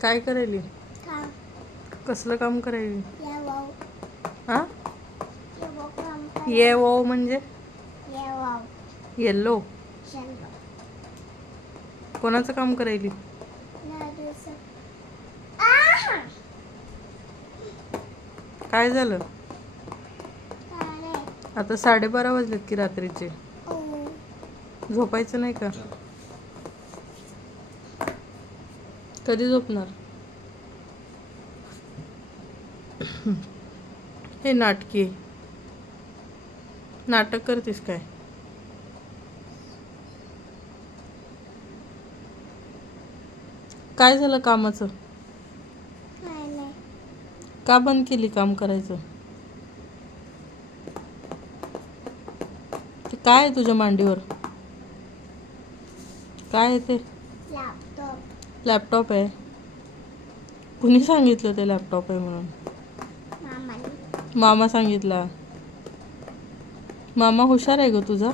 काय करायली? कसलं काम करायली? या वाव हा या वाव म्हणजे? या वाव येल्लो. शंभ कोणाचं काम करायली? काय झालं? आता साडेबारा वाजलेत की रात्रीचे. ओ झोपायचं नाही का? कधी झोपणार? हे नाटकी. नाटक करतेस काय? काय झालं कामाचं? का बंद केली काम करायचं? ते काय आहे तुझ्या मांडीवर? काय आहे ते? लॅपटॉप आहे. कुणी सांगितलं ते लॅपटॉप आहे म्हणून? मामाने. मामा सांगितला. मामा हुशार आहे ग तुझा?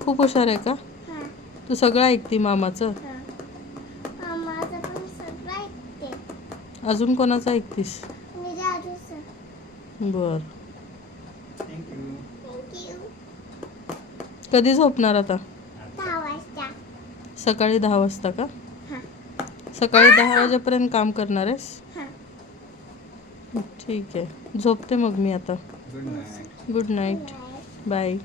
खूप हुशार आहे का? हा. तू सगळं ऐकते मामाचं? हा. अजून कोणाचं ऐकतीस? बर. थँक्यू कधी झोपणार आता? सकाळी दहा वाजता का? सकाळी दहा वाजेपर्यंत काम करणार आहेस? हा ठीक आहे. झोपते मग मी आता. Good night bye